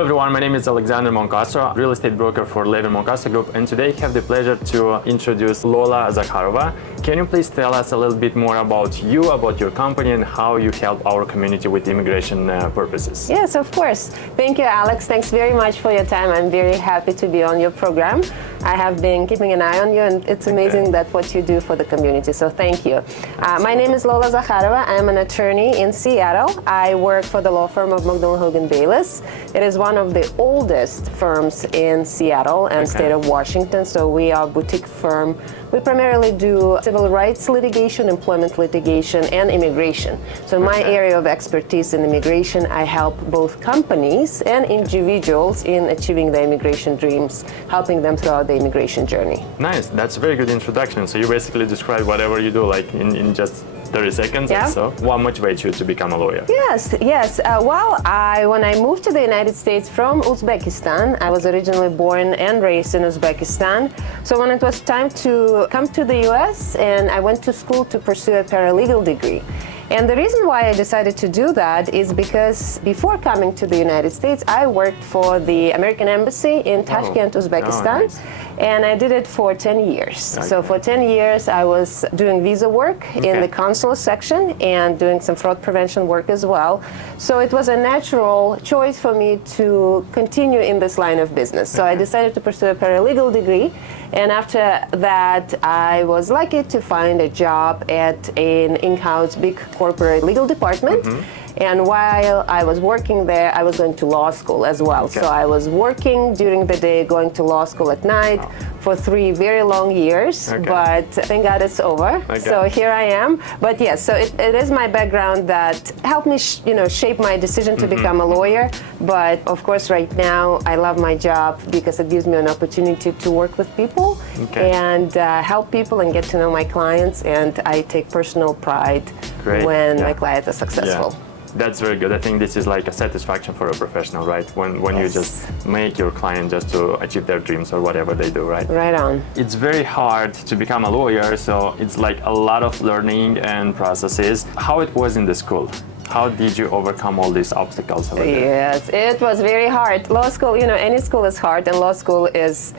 Everyone, my name is Alexander Moncastro, real estate broker for Levin Moncastro Group, and today I have the pleasure to introduce Lola Zakharova. Can you please tell us a little bit more about you, about your company, and how you help our community with immigration purposes? Yes, of course. Thank you, Alex. Thanks very much for your time. I'm very happy to be on your program. I have been keeping an eye on you, and it's amazing that what you do for the community, so thank you. My name is Lola Zakharova. I'm an attorney in Seattle. I work for the law firm of MacDonald Hoague Bayless. It is one of the oldest firms in Seattle and state of Washington, so we are a boutique firm. We primarily do civil rights litigation, employment litigation, and immigration. So in my area of expertise in immigration, I help both companies and individuals in achieving their immigration dreams, helping them throughout the immigration journey. Nice, that's a very good introduction. So you basically describe whatever you do like in just 30 seconds or so. What motivates you to become a lawyer? Yes. When I moved to the United States from Uzbekistan, I was originally born and raised in Uzbekistan. So when it was time to come to the US, and I went to school to pursue a paralegal degree. And the reason why I decided to do that is because before coming to the United States, I worked for the American Embassy in Tashkent, Uzbekistan. Nice. And I did it for 10 years. So for 10 years, I was doing visa work in the consular section and doing some fraud prevention work as well. So it was a natural choice for me to continue in this line of business. So I decided to pursue a paralegal degree. And after that, I was lucky to find a job at an in-house big corporate legal department. And while I was working there, I was going to law school as well. So I was working during the day, going to law school at night for 3 very long years. But thank God it's over. So here I am. But yes, so it is my background that helped me, shape my decision to become a lawyer. But of course, right now, I love my job because it gives me an opportunity to work with people and help people and get to know my clients. And I take personal pride when my clients are successful. That's very good. I think this is like a satisfaction for a professional, right? When you just make your client just to achieve their dreams or whatever they do, right? Right on. It's very hard to become a lawyer, so it's like a lot of learning and processes. How it was in the school? How did you overcome all these obstacles over there? Yes, it was very hard. Law school, any school is hard, and law school is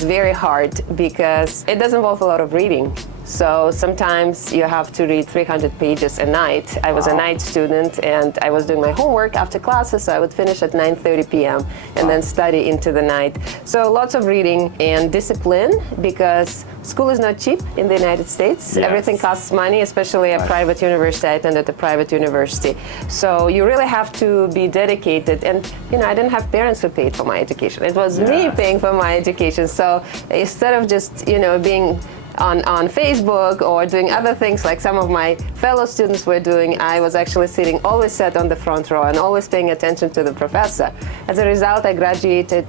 very hard because it does involve a lot of reading. So sometimes you have to read 300 pages a night. I was a night student, and I was doing my homework after classes, so I would finish at 9:30 p.m. and then study into the night. So lots of reading and discipline, because school is not cheap in the United States. Everything costs money, especially a private university. I attended a private university. So you really have to be dedicated. And, I didn't have parents who paid for my education. It was me paying for my education. So instead of just, being on Facebook or doing other things like some of my fellow students were doing, I was actually always sat on the front row and always paying attention to the professor. As a result, I graduated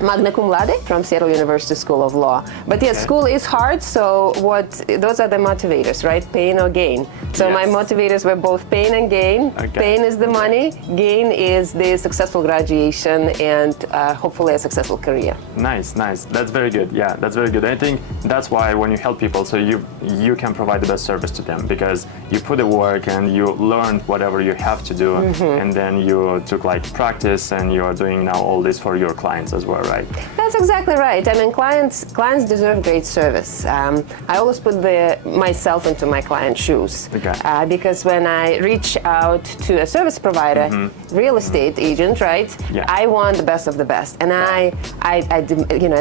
magna cum laude from Seattle University School of Law. But yes, school is hard, so those are the motivators, right? Pain or gain. So my motivators were both pain and gain. Pain is the money, gain is the successful graduation and hopefully a successful career. Nice. That's very good. Yeah, that's very good. I think that's why when you help people, so you can provide the best service to them, because you put the work and you learned whatever you have to do, and then you took like practice, and you are doing now all this for your clients as well. Right. That's exactly right. I mean, clients deserve great service. I always put myself into my client's shoes, because when I reach out to a service provider, real estate agent, right? I want the best of the best, and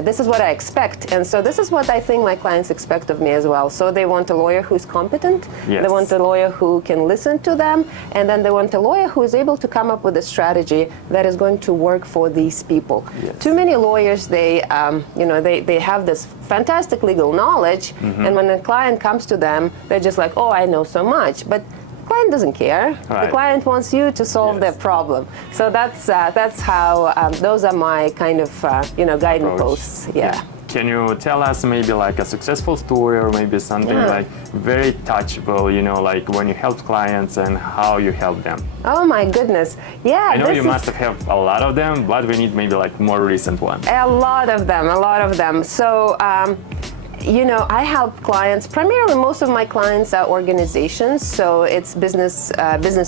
this is what I expect, and so this is what I think my clients expect of me as well. So they want a lawyer who's competent. They want a lawyer who can listen to them, and then they want a lawyer who is able to come up with a strategy that is going to work for these people. Too many lawyers, they have this fantastic legal knowledge, and when a client comes to them, they're just like, oh, I know so much. But the client doesn't care. The client wants you to solve their problem. So that's how those are my kind of guiding posts. Can you tell us maybe like a successful story, or maybe something like very touchable, like when you help clients and how you help them? Oh my goodness. I know you must have helped a lot of them, but we need maybe like more recent ones. A lot of them. So I help clients. Primarily, most of my clients are organizations, so it's business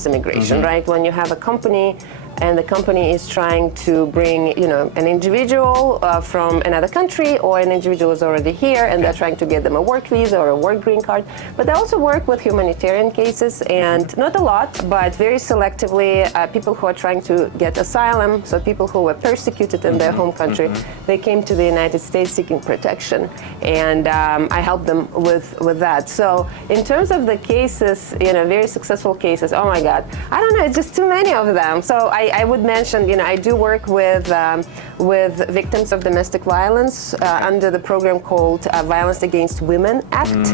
immigration, right? When you have a company and the company is trying to bring, an individual from another country, or an individual is already here and they're trying to get them a work visa or a work green card. But they also work with humanitarian cases, and not a lot, but very selectively, people who are trying to get asylum, so people who were persecuted in their home country, they came to the United States seeking protection, and I helped them with that. So in terms of the cases, very successful cases, oh my God, I don't know, it's just too many of them. So I would mention, I do work with victims of domestic violence under the program called Violence Against Women Act,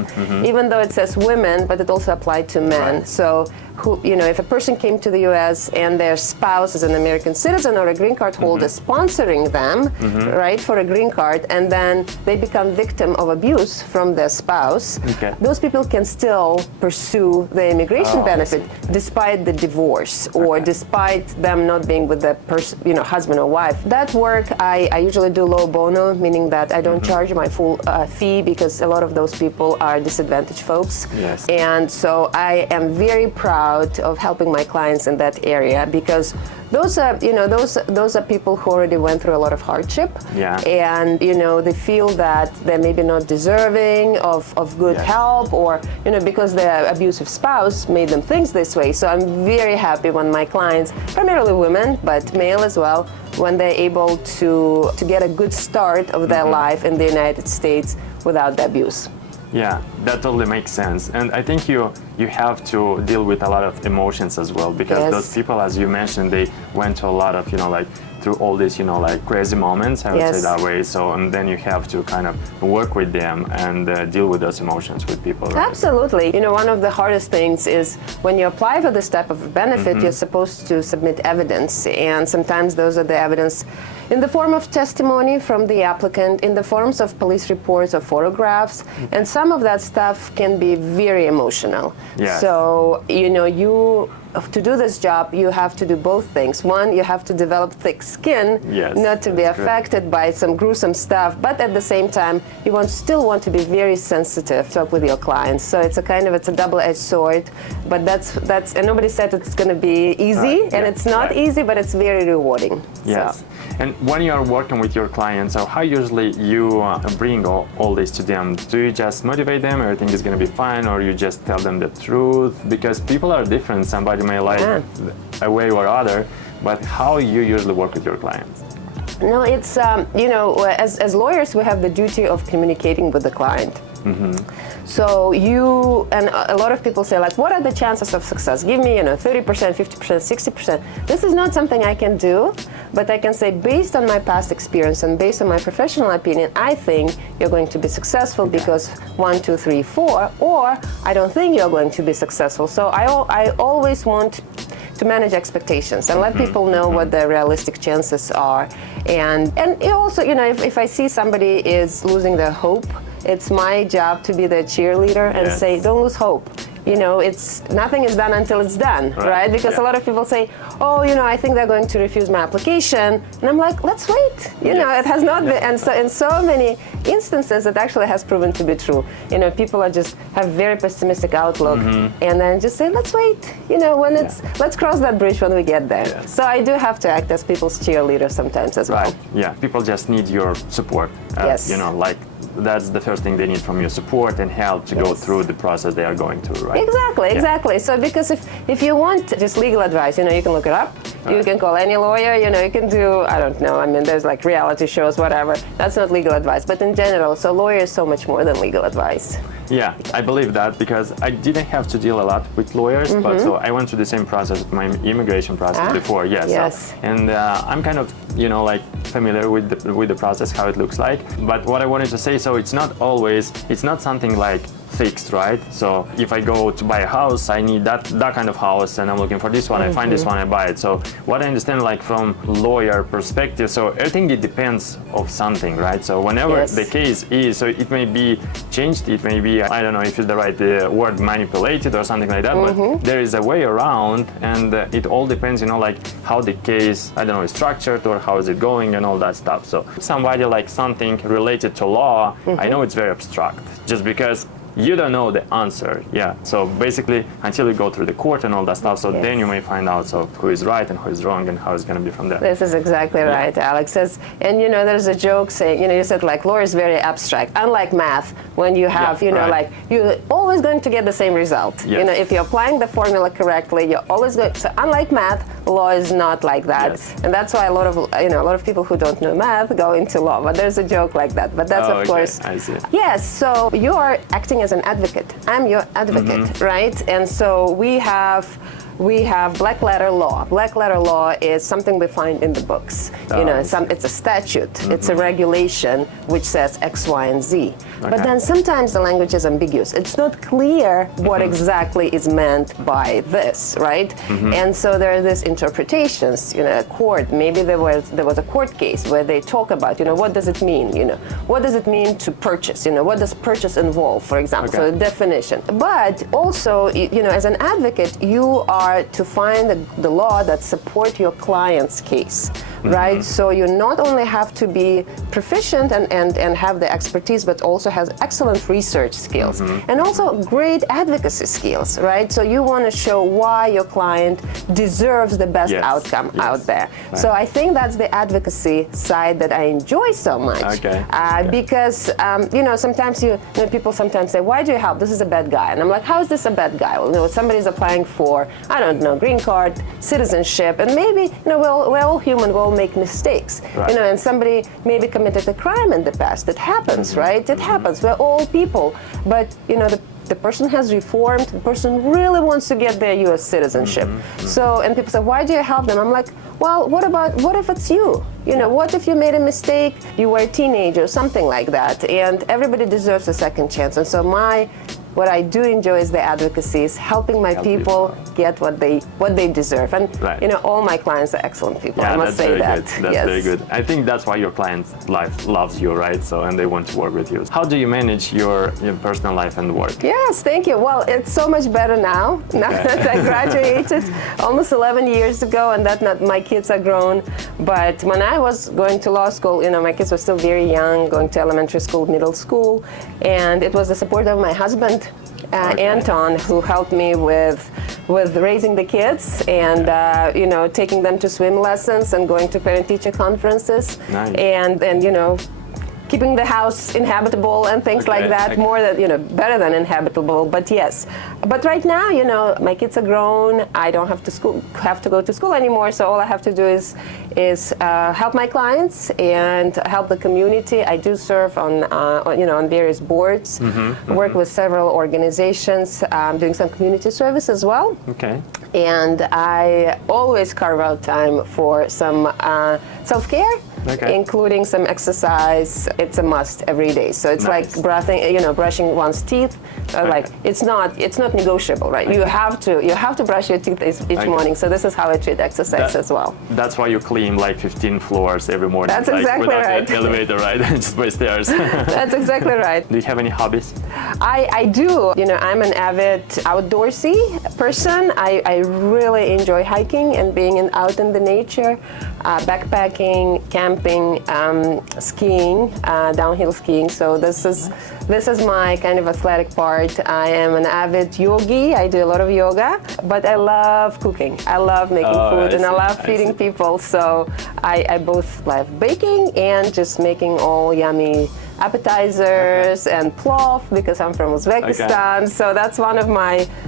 even though it says women, but it also applied to men. Right. So if a person came to the U.S. and their spouse is an American citizen or a green card holder sponsoring them, right, for a green card, and then they become victim of abuse from their spouse, those people can still pursue the immigration benefit despite the divorce or despite them not being with the person, husband or wife. That work I usually do low bono, meaning that I don't charge my full fee, because a lot of those people are disadvantaged folks. Yes. And so I am very proud of helping my clients in that area, because those are people who already went through a lot of hardship, and they feel that they're maybe not deserving of good help, or because their abusive spouse made them think this way. So I'm very happy when my clients, primarily women but male as well, when they're able to get a good start of their life in the United States without the abuse. Yeah, that totally makes sense. And I think you have to deal with a lot of emotions as well, because those people, as you mentioned, they went to a lot of, through all these, crazy moments, I would say that way. So, and then you have to kind of work with them and deal with those emotions with people. Right? Absolutely. One of the hardest things is when you apply for this type of benefit, you're supposed to submit evidence. And sometimes those are the evidence in the form of testimony from the applicant, in the forms of police reports or photographs. And some of that stuff can be very emotional. Yes. So, to do this job, you have to do both things. One, you have to develop thick skin, not to be affected by some gruesome stuff, but at the same time, you still want to be very sensitive to talk with your clients. So it's a double-edged sword, but that's and nobody said it's going to be easy, and it's not easy, but it's very rewarding. Yes. So. And when you are working with your clients, so how usually you bring all this to them? Do you just motivate them, everything is going to be fine, or you just tell them the truth? Because people are different. Somebody may like a way or other, but how you usually work with your clients? No, it's, as lawyers, we have the duty of communicating with the client. So and a lot of people say, like, what are the chances of success? Give me, 30%, 50%, 60%. This is not something I can do, but I can say, based on my past experience and based on my professional opinion, I think you're going to be successful because 1, 2, 3, 4, or I don't think you're going to be successful. So I always want to manage expectations and let people know what the realistic chances are. And also, if I see somebody is losing their hope, it's my job to be their cheerleader and say, don't lose hope. It's nothing is done until it's done, right? Because a lot of people say, oh, I think they're going to refuse my application. And I'm like, let's wait. It has not been. And so in so many instances, it actually has proven to be true. People have very pessimistic outlook, and then just say, let's wait. Let's cross that bridge when we get there. Yes. So I do have to act as people's cheerleader sometimes as well. Yeah, people just need your support. That's the first thing they need from you, support and help to go through the process they are going through, right? Exactly. So because if you want just legal advice, you can look it up. You can call any lawyer, you can do, I don't know, there's like reality shows, whatever. That's not legal advice. But in general, so lawyer is so much more than legal advice. Yeah, I believe that because I didn't have to deal a lot with lawyers, but so I went through the same process with my immigration process before. Yes. And I'm kind of, familiar with the process, how it looks like. But what I wanted to say, so it's not something like fixed, right? So if I go to buy a house, I need that kind of house, and I'm looking for this one. I find this one, I buy it. So what I understand, like from lawyer perspective, so everything it depends of something, right? So whenever the case is, so it may be changed, it may be, I don't know if it's the right word, manipulated or something like that, but there is a way around, and it all depends, like how the case, I don't know, is structured or how is it going and all that stuff. So somebody like something related to law, I know it's very abstract, just because you don't know the answer. Yeah. So basically, until you go through the court and all that stuff, so then you may find out who is right and who is wrong and how it's going to be from there. This is exactly right, Alex. And there's a joke saying, you said like law is very abstract. Unlike math, when you have, like you're always going to get the same result. Yes. If you're applying the formula correctly, you're always going. So unlike math, law is not like that. Yes. And that's why a lot of people who don't know math go into law. But there's a joke like that. But that's of course. I see. Yes. So you are acting as an advocate. I'm your advocate, right? And so we have black letter law. Black letter law is something we find in the books. It's a statute, it's a regulation which says X, Y, and Z. But then sometimes the language is ambiguous. It's not clear what exactly is meant by this, right? And so there are these interpretations. A court, maybe there was a court case where they talk about, what does it mean? What does it mean to purchase? What does purchase involve, for example? So the definition. But also, as an advocate, you are to find the law that support your client's case, right? So you not only have to be proficient and have the expertise, but also has excellent research skills and also great advocacy skills, right? So you want to show why your client deserves the best outcome out there. Right. So I think that's the advocacy side that I enjoy so much. Because sometimes people sometimes say, why do you help? This is a bad guy. And I'm like, how is this a bad guy? Well, somebody's applying for, I don't know, green card, citizenship, and maybe, we're all human, we'll make mistakes. Right. And somebody maybe committed a crime in the past. It happens, right? It happens. We're all people. But, the person has reformed, the person really wants to get their U.S. citizenship. So, and people say, why do you help them? I'm like, well, what if it's you? What if you made a mistake, you were a teenager, something like that, and everybody deserves a second chance. And so what I do enjoy is the advocacy, is helping my people get what they deserve. And all my clients are excellent people. I must say that. That's very good. I think that's why your client's life loves you, right? So, and they want to work with you. How do you manage your personal life and work? Yes, thank you. Well, it's so much better now. Now that I graduated almost 11 years ago, and my kids are grown. But when I was going to law school, my kids were still very young, going to elementary school, middle school, and it was the support of my husband, Anton, who helped me with raising the kids and taking them to swim lessons and going to parent-teacher conferences. Nice. and keeping the house inhabitable and things like that, more than, better than inhabitable, but yes. But right now, my kids are grown, I don't have to go to school anymore, so all I have to do is help my clients and help the community. I do serve on various boards, work with several organizations, doing some community service as well. Okay. And I always carve out time for some self-care. Including some exercise. It's a must every day. So it's like brushing one's teeth. Like it's not negotiable, right? You have to brush your teeth each morning. So this is how I treat exercise as well. That's why you clean like 15 floors every morning. That's exactly right. Without an elevator, right? Just by stairs. That's exactly right. Do you have any hobbies? I do. I'm an avid outdoorsy person. I really enjoy hiking and being out in the nature, backpacking, camping, skiing, downhill skiing. So this is my kind of athletic part. I am an avid yogi. I do a lot of yoga, but I love cooking. I love making food, and I love feeding people. So I both love baking and just making all yummy appetizers and plov, because I'm from Uzbekistan. So that's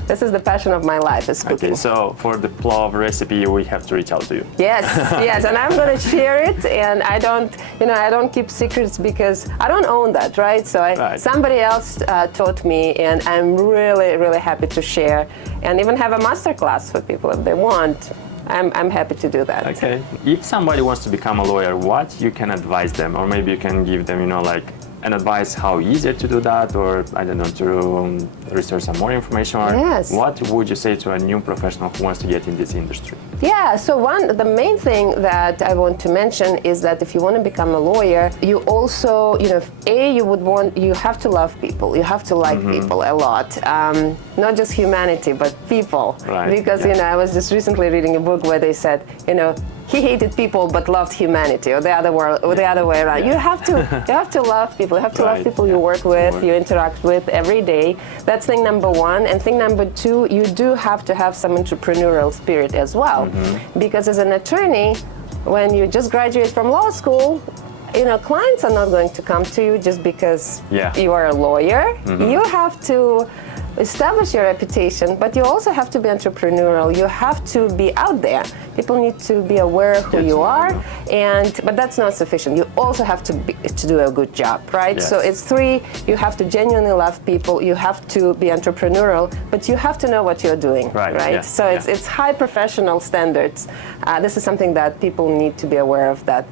this is the passion of my life, is cooking. Okay, so for the plov recipe, we have to reach out to you. Yes, and I'm going to share it, and I don't keep secrets because I don't own that, right? So somebody else taught me, and I'm really, really happy to share and even have a master class for people if they want. I'm happy to do that. Okay. If somebody wants to become a lawyer, what you can advise them, or maybe you can give them, an advice how easier to do that, or I don't know, to research some more information. Or what would you say to a new professional who wants to get in this industry? Yeah, so the main thing that I want to mention is that if you want to become a lawyer, you also, you have to love people. You have to like people a lot. Not just humanity, but people. Right. Because, I was just recently reading a book where they said, he hated people but loved humanity, or the other way around. You have to love people. You have to love people you work with, you interact with every day. That's thing number one. And thing number two, you do have to have some entrepreneurial spirit as well, because as an attorney, when you just graduate from law school, clients are not going to come to you just because you are a lawyer. You have to establish your reputation, but you also have to be entrepreneurial. You have to be out there. People need to be aware who you are, but that's not sufficient. You also have to do a good job, right? Yes. So it's three. You have to genuinely love people. You have to be entrepreneurial, but you have to know what you're doing, right? Yeah. So it's high professional standards. This is something that people need to be aware of, that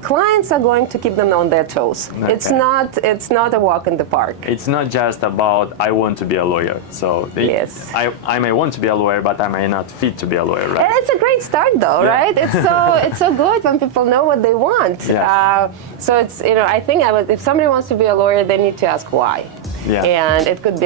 clients are going to keep them on their toes. Okay. It's not a walk in the park. It's not just about I want to be a lawyer. So I may want to be a lawyer, but I may not fit to be a lawyer, right? And it's a great start, though, right? It's so good when people know what they want. Yes. So it's I think if somebody wants to be a lawyer, they need to ask why. Yeah. And it could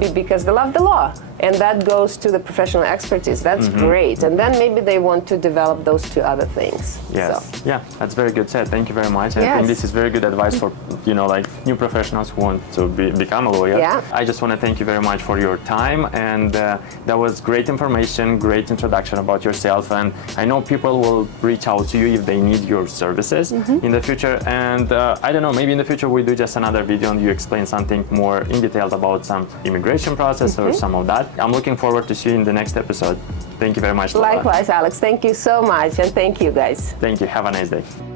be because they love the law, and that goes to the professional expertise. That's great. And then maybe they want to develop those two other things. Yes. So. Yeah, that's very good said. Thank you very much. I think this is very good advice for new professionals who want to become a lawyer. Yeah. I just want to thank you very much for your time, and that was great information, great introduction about yourself. And I know people will reach out to you if they need your services in the future. And I don't know, maybe in the future we do just another video and you explain something more in detail about some immigration process or some of that. I'm looking forward to see you in the next episode. Thank you very much, Lola. Likewise, Alex. Thank you so much, and thank you, guys. Thank you. Have a nice day.